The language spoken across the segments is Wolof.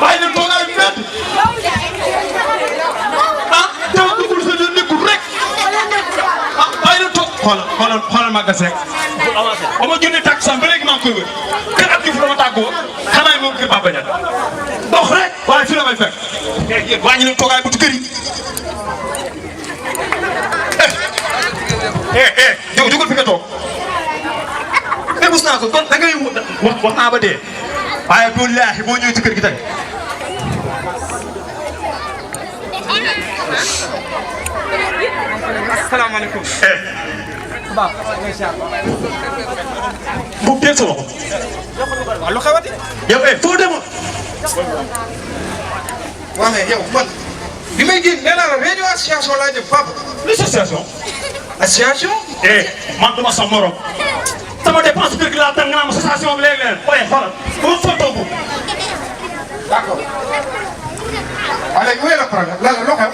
bàyyi leen toogaay mbedd ah dama dugul sa yoon nekkul rek ah bàyyi leen toog xoolal Maguette Seck ba ma jëndee tàkk sax ba léegi maa ngi koy wër kër at bii fu ma tàggoo xanaa moom kër Papa Ndiaye dox rek waaye fii la may fekk yéen wàññi leen toogaay bu ci kër yi jógal fi nga toog gis naa ko kon da ngay wax naa ba dee waaye billaahi boo ñëwee ci kër gi tey asalaamaaleykum. baax bu teel sa loxo. waaw lu xewati. yow foo demoon. waaw mais yow man bi may génn nee naa la réunion association laa jëm papa. l'association. association. man duma sa morom. sama dépense kër gi laa tànn nga naan association bi léegi-léegi waaye xoolal boo fa toogu. d'accord. waaw léegi wéy la problème lan la lu xew.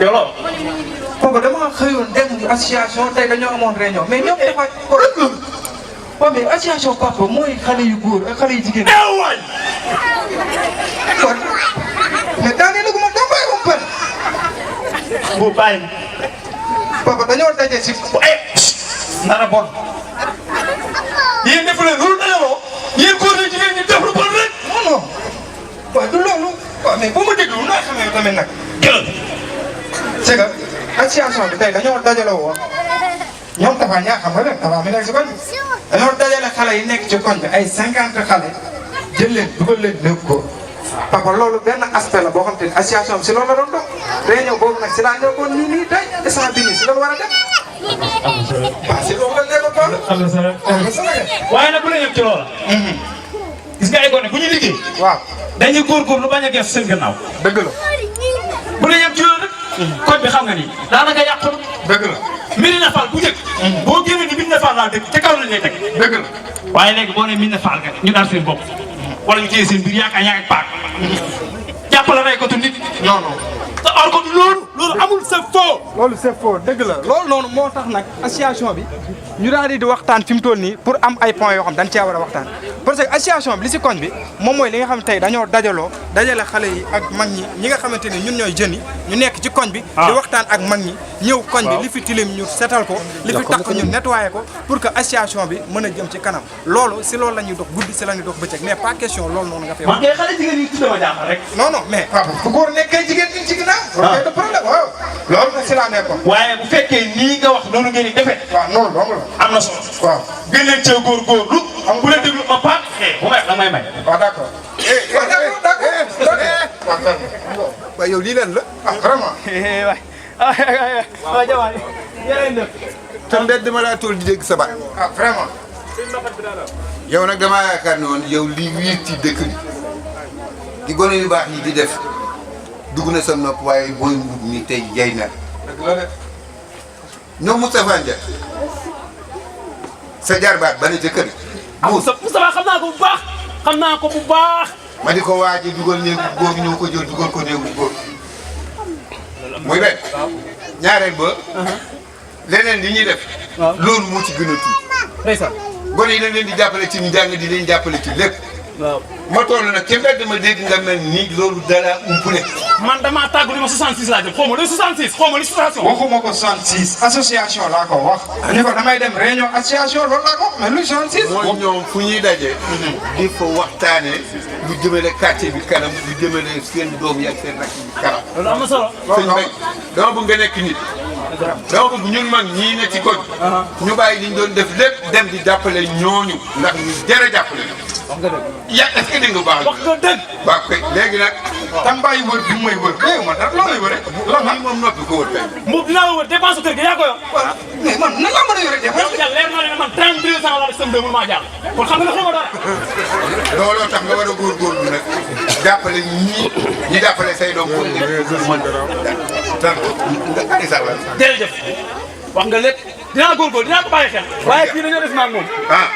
yow loolu. kooku dama xëyoon dem association tey dañoo amoon réunion mais ñoom dafa waaw mais association papa mooy xale yu góor ak xale yu jigéen. waay. kon mais daanaka nag ma tombé ba mu bëri. bu bàyyi. papa dañoo daje si. nara bon. yéen def leen loolu dajaloo. yéen góor ñi jigéen ñi def lu bon rek. non non waaw du loolu. waaw mais bu ma déglu nooy xamee tamit nag. jëlal. c'est que association bi tey dañoo dajale woon ñoom dafa ñaa xam nga nag dafa mi nekk si koñ bi dañoo dajale xale yi nekk ci koñ bi ay 50 xale jël leen dugal leen néeg ko papa loolu benn aspect la boo xam te ne association bi si loolu la doon dox réunion boobu nag si laa ñëwoon nii tey instant bii nii si la war a dem. waaw si loolu la nekk tool. am na solo waaye nag bu la yem ci loola. gis nga ay gone bu ñu liggéey. waaw dañuy góorgóorlu bañ a gëstu seen gannaaw. dëgg la. bu la yem ci loolu rek. code bi xam nga ni daanaka yàqu. dëgg la. Médina Fall bu njëkk. boo génnee ni Médina Fall laa dëkk ca kaw lañ lay teg. dëgg la. waaye léegi boo nee Médina Fall kat ñu daal seen bopp. wala ñu téye seen biir yaakaar yaa ngi paak. jàppale rey ko tu nit. non non. te or ko loolu amul c'est faux. loolu c'est faux dëgg la loolu noonu moo tax nag association bi ñu daal di waxtaan fi mu toll nii pour am ay points yoo xam dañ cee war a waxtaan parce que association bi li si koñ bi moom mooy li nga xam tey dañoo dajale xale yi ak mag ñi nga xamante ni ñun ñooy jeunes yi ñu nekk ci koñ bi di waxtaan ak mag ñi ñëw koñ bi li fi tilim ñu setal ko li fi takk ñu nettoyé ko pour que association bi mën a jëm ci kanam loolu si loolu la ñuy dox guddi si la ñuy dox bëccëg mais pas question loolu noonu nga fay wax. man kay xale jigéen ñi tudd ma jaaxal rek. non non mais papa fu góor nekkee jigéen ñi ci ginnaaw. loolu kay du problème waaw loolu nag si laa nekkoon. waaye bu fekkee nii nga wax noonu ngeen di defee. waaw noonu dong la. am na solo. waaw gën leen cee góorgóorlu. bu leen déglu ma paat. bu may da may may. waaw d'accord. waaw yow lii leen la. ah vraiment. waaw jamono yeneen def. te mbedd dama laa tool di dégg sa baat. ah vraiment. yow nag damaa yaakaar ne woon yow lii wiir ci dëkk bi di gone yu baax yi di def dugg na sa nopp waaye booy mbub mi tey jay na. dëgg la de. ñoom Moustapha Ndiaye sa jarbaat ba ne ca kër. Moustapha xam naa ko bu baax xam naa ko bu baax. ma di ko waaj a dugal néegu góor ñëw ko jël dugal ko néegu góor muy benn. ñaareel ba. leneen li ñuy def. loolu moo ci gën a tuuti. ndeysaan. gone yi dañ leen di jàppale ci njàng di leen jàppale ci lépp. waaw ma toll nag kenn dama dégg nga mel ni loolu dara umpule. man damaa tàggu ni ma 66 laa jëm xaw ma li 66 xaw ma li association. waxuma ko 66 association laa ko wax. ni ko damay dem réunion association loolu laa ko wax mais luy 66. mooy ñoom fu ñuy daje. di fa waxtaanee lu jëmale quartier bi kanam lu jëmale seen doom yi ak seen rakk bi kanam. loolu am na solo. sëñ Bay dama bëgg nga nekk nit. dama bëgg ñun mag ñii ne ci koñ. ñu bàyyi li ñu doon def lépp dem di jàppale ñooñu ndax ñu jar a jàppale. wax nga dëgg. ya est-ce que dégg nga baax wax nga dëgg. waaw kay léegi nag. Tambaay wër bi mu may wër. eh man dara loo may wëree. loolu nag moom noppi ko wër tey. Mbow dinaa la wër dépense kër gi yaa ko yor. voilà mais man nan laa mën a yore yow jàll leer na ne man 32 ans laa def sama mënu maa jàll. kon xam nga ne xaw ma dara. looloo tax nga war a góorgóorlu nag jàppale ñi jàppale say doom pour nga nga andi sax la. jërëjëf wax nga lépp dinaa góorgóorlu dinaa ko bàyyi xel. waaye fii dañoo def maag moom.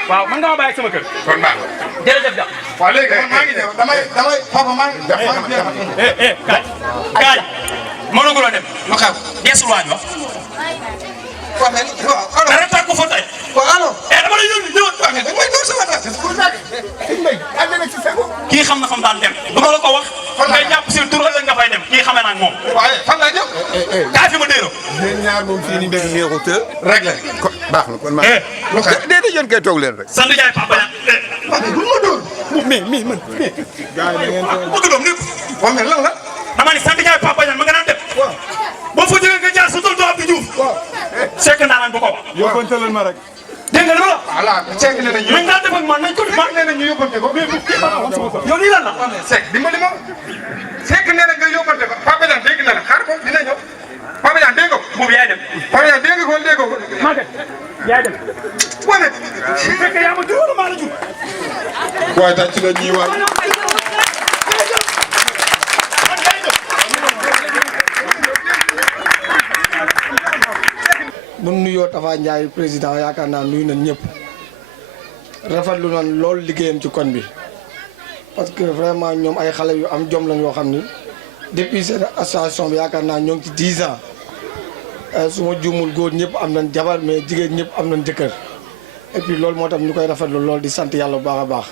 waaw man nga ma bàyyi ak sama kër. kon baax na. jërëjëf ja. waaw léegi man maa ngi ñëw damay papa maa ngi. kaay. kaay mënagul a dem. lu xew desul waaj wax. waaw mais waaw alors. dara tàggu fa tey. waaw alors. dama lay yónni ñëw. waxee da may doon sama tax. pour nag sëñ Mbaye ànd na ci sago. kii xam na fa mu daan dem du ma la ko wax. ngay jàpp si tur ëllëg nga fay dem kii xamee naa ak moom. waaye fan laa jëm. kaa fi ma déero. yéen ñaar moom fii ni mbir neexu te rek la ko baax na kon maa. déedéet yéen kay toog leen rek. sant Ndiaye Papa Niang. waaye bu ma doon. mais man. gars yi da ngeen toog. bëgg doom nii. waaw mais lan la. dama ni sant Ndiaye Papa Niang ma nga naan dem. waaw. boo fa jógee nga jaar sa tool Abdou Diouf. waaw. sekk ndaanaan bu ko wax. yóbbantalal ma rek. dégg nga li ma la. voilà Seck nee nañu. nañ daan def ak man nañ ko def. nee nañu yóbbante ko. yow lii lan la. Seck dimbali ma. Seck nee na nga yóbbante ko Papa Niang dégg na la xaar ko dina ñëw. Papa Niang dégg nga ko. moom yaay dem. Papa Niang dégg nga ko wala dégg nga ko. maa dem yaay dem. wane. su fekkee yaa ma jur wala maa la jur. waaye tàcc la ñuy waay. bu nuyoo Tafa Ndiaye président yaakaar naa nuyu nañ ñëpp rafetlu nañ loolu liggéeyam ci koñ bi parce que vraiment ñoom ay xale yu am jom lañ yoo xam ni depuis seen association bi yaakaar naa ñoo ngi ci 10 ans su ma juumul góor ñëpp am nañ jabar mais jigéen ñëpp am nañ jëkkër et puis loolu moo tax ñu koy rafetlu lool di sant yàlla bu baax a baax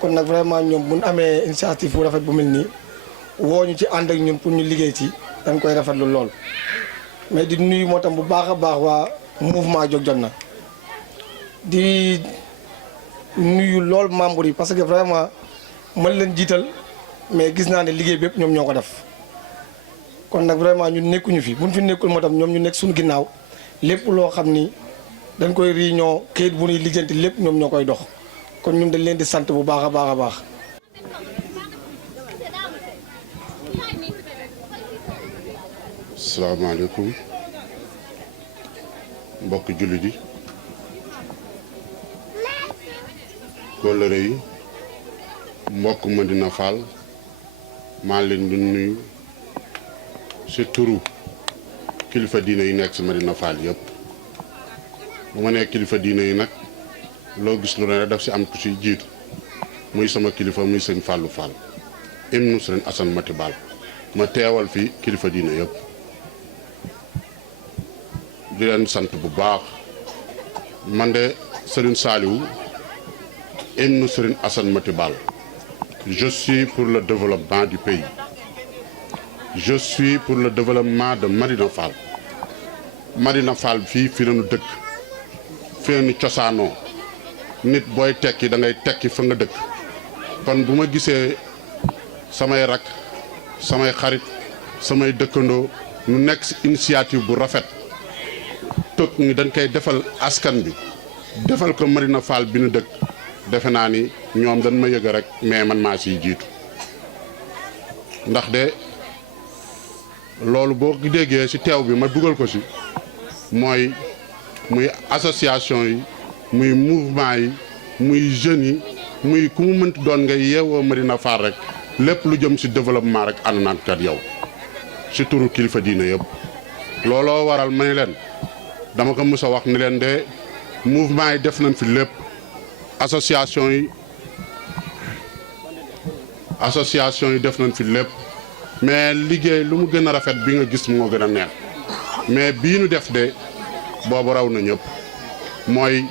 kon nag vraiment ñoom bu ñu amee initiative bu rafet bu mel nii woo ñu ci ànd ak ñun pour ñu liggéey ci dañ koy rafetlu lool. mais di nuyu moo tam bu baax a baax waa mouvement Jóg Jot Na di nuyu lool membres yi parce que vraiment mën leen jiital mais gis naa ne liggéey bépp ñoom ñoo ko def kon nag vraiment ñun nekkuñu fi buñ fi nekkul moo tam ñoom ñu nekk suñu ginnaaw lépp loo xam ni dañ koy réunion kayit bu ñuy lijjanti lépp ñoom ñoo koy dox kon ñun dañ leen di sant bu baax a baax a baax. asalaamaaleykum mbokk jullit yi kóllëre yi mbokk Medina Fall maa leen di nuyu ci turu kilifa diine yi nekk ci Medina Fall yëpp bu ma nee kilifa diine yi nag loo gis lu ne daf ci am ku ci jiitu muy sama kilifa muy sëñ Fallou Fall ibnu sëñ Assane Mati Bal ma teewal fi kilifa diine yëpp di leen sant bu baax man de Serigne Saliou ibnu Serigne Assane Mati Bal je suis pour le développement du pays je suis pour le développement de Medina Fall Medina Fall fii lañu dëkk fii lañu cosaanoo nit booy tekki da ngay tekki fa nga dëkk kon bu ma gisee samay rak samay xarit samay dëkkandoo ñu nekk ci initiative bu rafet toog ni dañ koy defal askan bi defal ko Medina Fall bi nu dëkk defe naa ni ñoom dañ ma yëg rek mais man maa siy jiitu ndax de loolu boo déggee ci teew bi ma dugal ko ci mooy muy association yi muy mouvement yi muy jeunes yi muy ku mu mënti doon ngay yeewoo Medina Fall rek lépp lu jëm ci développement rek ànd naan kat yow ci turu kilifa diine yëpp looloo waral ma ne leen dama ko mës a wax ni leen de mouvement yi def nañ fi lépp association yi def nañ fi lépp mais liggéey lu mu gën a rafet bi nga gis moo gën a neex mais bii nu def de boobu raw na ñëpp mooy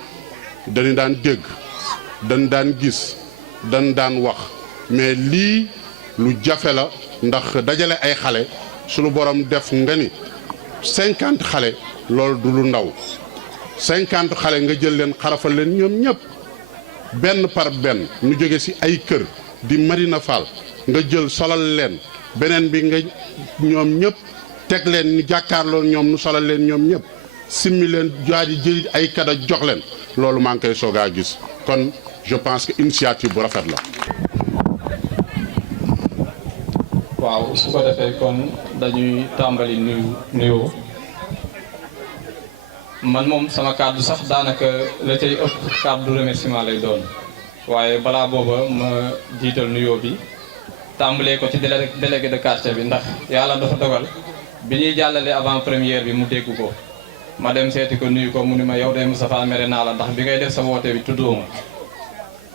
dañu daan dégg dañ daan gis dañ daan wax mais lii lu jafe la ndax dajale ay xale sunu borom def nga ni 50 xale loolu du lu ndaw 50 xale nga jël leen xarafal leen ñoom ñëpp benn par benn ñu jóge ci ay kër di Medina Fall nga jël solal leen beneen bi nga ñoom ñëpp teg leen ni jàkkaarloo ñoom nu solal leen ñoom ñëpp simmi leen jaaji jëli ay kada jox leen loolu maa ngi koy soog a gis kon je pense que initiative bu rafet la. waaw su ko defee kon dañuy tàmbali nuyoo man moom sama kàddu sax daanaka la cay ëpp kàddu remerciement lay doon waaye balaa booba ma jiital nuyoo bi tàmbalee ko ci délégué de quartier bi ndax yàlla dafa dogal bi ñuy jàllale avant première bi mu dégg ko ma dem seeti ko nuyu ko mu ni ma yow de Moustapha mere naa la ndax bi ngay def sa woote bi tuddoo ma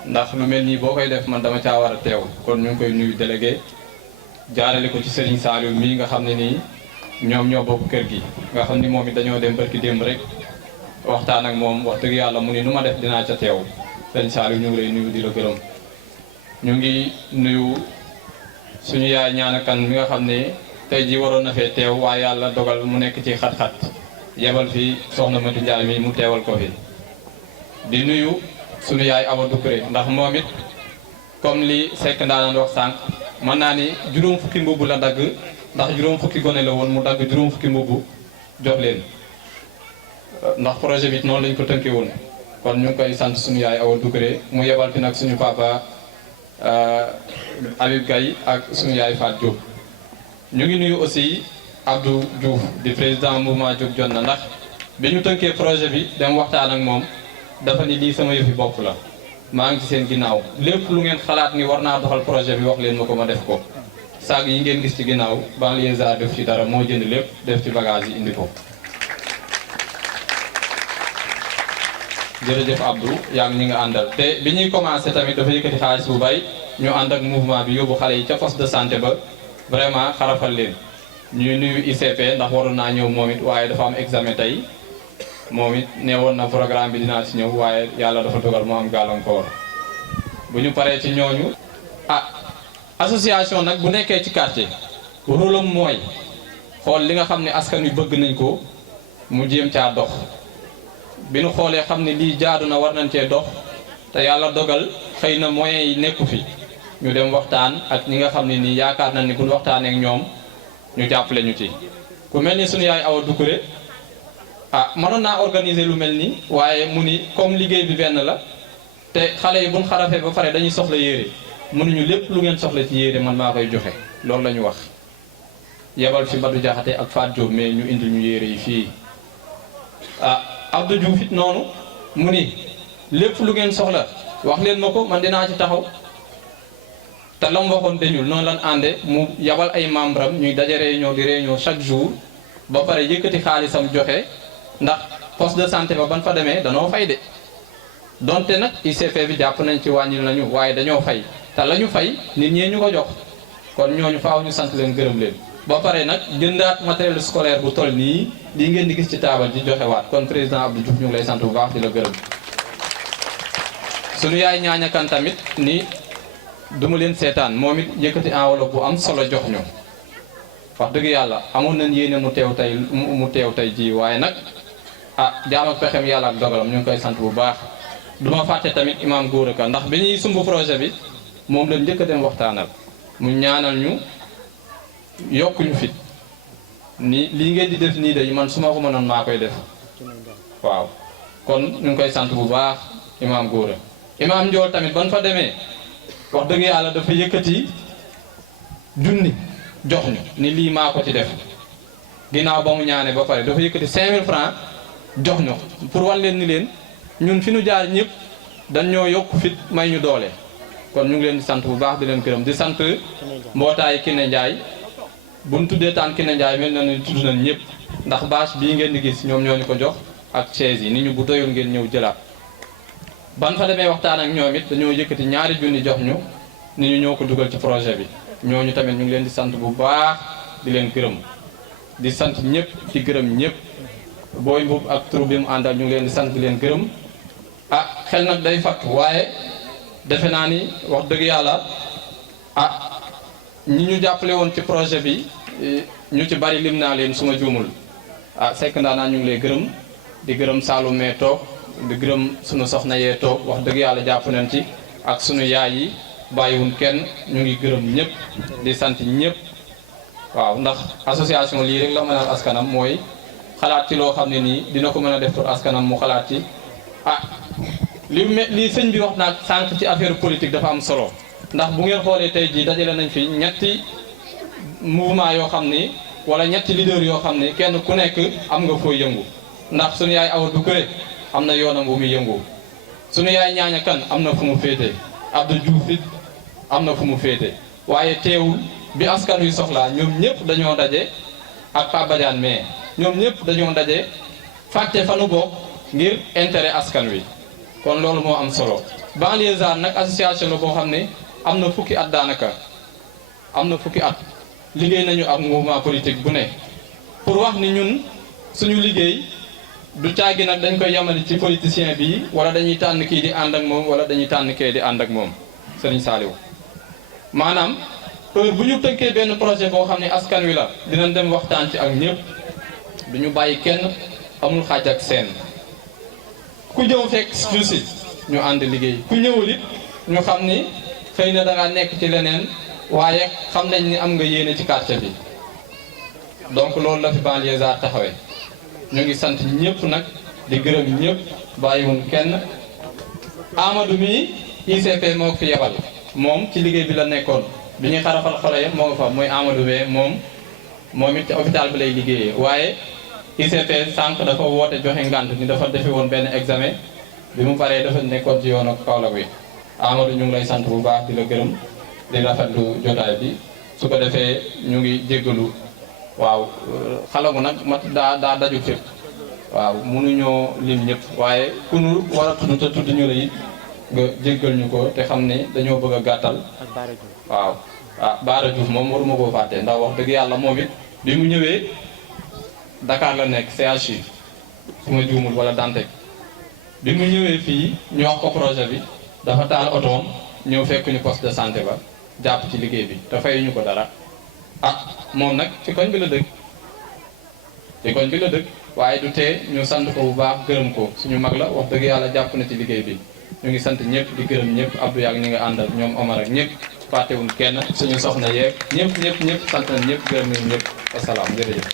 ndax lu mel nii boo koy def man dama caa war a teew kon ñu ngi koy nuyu délégué jaarale ko ci Serigne Saliou mii nga xam ne nii ñoom ñoo bokk kër gi nga xam ni moom it dañoo dem barki démb rek waxtaan ak moom wax dëgg yàlla mu ni nu ma def dinaa ca teew sëñ Saliou ñu ngi lay nuyu di la gërëm ñu ngi nuyu suñu yaay ñaanakan mi nga xam ne tey ji waroon na fee teew waaye yàlla dogal mu nekk ci xat-xat yebal fi soxna Mati Njaay mi mu teewal ko fi di nuyu suñu yaay Awa Doucouré ndax moom it comme li Seck Ndaanaan wax sànq mën naa ni juróom fukki mbubb la dagg ndax juróom fukki gone la woon mu dagg juróom fukki mbubb jox leen ndax projet bi noonu lañ ko tënkee woon kon ñu ngi koy sant suñu yaay Awa Doucouré mu yebal fi nag suñu papa Habib Gaye ak suñu yaay Fatou Diop ñu ngi nuyu aussi Abdou Diouf di président mouvement Jóg Jot Na ndax bi ñu tënkee projet bi dem waxtaan ak moom dafa ni lii sama yëfi bopp la maa ngi ci seen ginnaaw lépp lu ngeen xalaat ni war naa doxal projet bi wax leen ma ko ma def ko saag yi ngeen gis ci ginnaaw banlieusard def ci dara moo jënd lépp def ci bagage yi indi ko jërëjëf Abdou yaa ngi ñi nga àndal te bi ñuy commencé tamit dafa yëkkati xaalis bu bay ñu ànd ak mouvement bi yóbbu xale yi ca poste de santé ba vraiment xarafal leen ñuy nuyu ICP ndax waroon naa ñëw moom it waaye dafa am examen tey moom it nee woon na programme bi dinaa ci ñëw waaye yàlla dafa dogal mu am gàllankoor bu ñu paree ci ñooñu association nag bu nekkee ci quartier rôle am mooy xool li nga xam ne askan wi bëgg nañ ko mu jéem caa dox bi nu xoolee xam ne lii jaadu na war nañ cee dox te yàlla dogal xëy na moyens yi nekku fi ñu dem waxtaan ak ñi nga xam ne nii yaakaar nañ ni bu ñu waxtaanee ak ñoom ñu jàppale ñu ci ku mel ni suñu yaay Awa Doucouré mënoon naa organiser lu mel nii waaye mu ni comme liggéey bi benn la te xale yi buñ xarafee ba pare dañuy soxla yére mënuñu lépp lu ngeen soxla ci yére man maa koy joxe loolu la ñu wax yebal fi Badou Diakhaté ak Fatou Diop mais ñu indil ñu yére yi fii Abdou Diouf it noonu mu ni lépp lu ngeen soxla wax leen ma ko man dinaa ci taxaw te lam waxoon dañul noonu lan ànde mu yabal ay membre am ñuy daje réunion di réunion chaque jour ba pare yëkkati xaalisam joxe ndax poste de santé ba ban fa demee danoo fay de donte nag ICP bi jàpp nañ ci wàññil nañu waaye dañoo fay te la ñu fay nit ñee ñu ko jox kon ñooñu faaw ñu sant leen gërëm leen ba pare nag jëndaat matériel scolaire bu toll nii lii ngeen di gis ci taabal ji joxewaat kon président Abdou Diouf ñu ngi lay sant bu baax di la gërëm suñu yaay ñaañakan tamit ni duma leen seetaan moom it yëkkati enveloppe bu am solo jox ñu wax dëgg yàlla amoon nañ yéene mu teew tey ji waaye nag jaam ak pexem yàlla ak dogalam ñu ngi koy sant bu baax duma fàtte tamit imam Gora Ka ndax bi ñuy sumb projet bi moom lañ njëkk a dem waxtaanal mu ñaanal ñu yokk ñu fit ni lii ngeen di def nii de man su ma ko mënoon maa koy def waaw kon ñu ngi koy sant bu baax imam Gora imam Ndiol tamit ban fa demee wax dëgg yàlla dafa yëkkati junni jox ñu ni lii maa ko ci def ginnaaw ba mu ñaanee ba pare dafa yëkkati 5000 francs jox ñu pour wan leen ni leen ñun fi ñu jaar ñëpp dañ ñoo yokk fit may ñu doole kon ñu ngi leen di sant bu baax di leen gërëm di sant mbootaay Kiné Ndiaye bu ñu tuddee taan Kiné Ndiaye mel na ni tudd nañ ñëpp ndax bâche bii ngeen di gis ñoom ñoo ñu ko jox ak chaise yi ni ñu bu doyul ngeen ñëw jëlaat ban fa demee waxtaan ak ñoom it dañoo yëkkati 2 junni jox ñu ni ñu ñoo ko dugal ci projet bi ñooñu tamit ñu ngi leen di sant bu baax di leen gërëm di sant ñëpp di gërëm ñëpp booy mbub ak tur bi mu àndal ñu ngi leen di sant di leen gërëm xel nag day fàtt waaye defe naa ni wax dëgg yàlla ñi ñu jàppale woon ci projet bi ñu ci bari lim naa leen suma juumul Seck Ndaanaan ñu ngi lay gërëm di gërëm Saloum mee toog di gërëm sunu soxna yee toog wax dëgg yàlla jàpp nañ ci ak sunu yaay yi bàyyiwuñ kenn ñu ngi gërëm ñëpp di sant ñëpp waaw ndax association lii rek la mënal askanam mooy xalaat ci loo xam ne nii dina ko mën a def pour askanam mu xalaat ci li sëñ bi wax naag sànq ci affaire politique dafa am solo ndax bu ngeen xoolee tey jii dajale nañ fi ñetti mouvement yoo xam ni wala ñetti leader yoo xam ni kenn ku nekk am nga fooy yëngu ndax suñu yaay Awa Doucouré am na yoonam bu muy yëngu suñu yaay ñaaña kan am na fu mu féete Abdou Diouf it am na fu mu féete waaye teewul bi askan wi soxlaa ñoom ñëpp dañoo daje ak Pape Badiane mais ñoom ñëpp dañoo daje fàtte fa nu bokk ngir intérêt askan wi kon loolu moo am solo banlieusard nag association la boo xam ne am na fukki at daanaka am na fukki at liggéey nañu ak mouvement politique bu ne pour wax ni ñun suñu liggéey du caagi nag dañ koy yamali ci politicien bi wala dañuy tànn kii di ànd ak moom wala dañuy tànn kii di ànd ak moom Serigne Saliou maanaam heure bu ñu tënkee benn projet boo xam ne askan wi la dinañ dem waxtaan ci ak ñëpp du ñu bàyyi kenn amul xaaj ak seen ku ñëw fekk si ñu ànd liggéey ku ñëwul it ñu xam ni xëy na da ngaa nekk ci leneen waaye xam nañ ni am nga yéene ci quartier bi donc loolu la fi Banlieusards taxawee ñu ngi sant ñëpp nag di gërëm ñëpp bàyyiwuñ kenn Amadou mi ICP moo ko fi yebal moom ci liggéey bi la nekkoon bi ñuy xarafal xale moo nga fa mooy Amadou Wee moom it hôpital bi lay liggéeyee waaye ICP sànq dafa woote joxe ngant ni dafa defe woon benn examen bi mu paree dafa nekkoon ci yoon ak Kaolack wi Amadou ñu ngi lay sant bu baax di la gërëm di rafetlu jotaay bi su ko defee ñu ngi jéggalu waaw xalagu nag mat daa daju fépp waaw mënuñoo lim ñëpp waaye ku nu war a tudd te tudd ñu la it nga jéggal ñu ko te xam ne dañoo bëgg a gàttal waaw Baara Diouf moom waruma koo fàtte ndax wax dëgg yàlla moom it bi mu ñëwee Dakar la nekk CHU su ma juumul wala Dantec bi mu ñëwee fii ñu wax ko projet bi dafa taal otoom ñëw fekk ñu poste de santé ba jàpp ci liggéey bi te fayuñu ko dara moom nag ci koñ bi la dëkk waaye du tee ñu sant ko bu baax gërëm ko suñu mag la wax dëgg yàlla jàpp na ci liggéey bi ñu ngi sant ñëpp di gërëm ñëpp Abdou yaag ñi nga àndal ñoom Omar ak ñëpp fàttewuñ kenn suñu soxna yeeg ñëpp sant nañ ñëpp gërëm nañ ñëpp wasalaam jërëjëf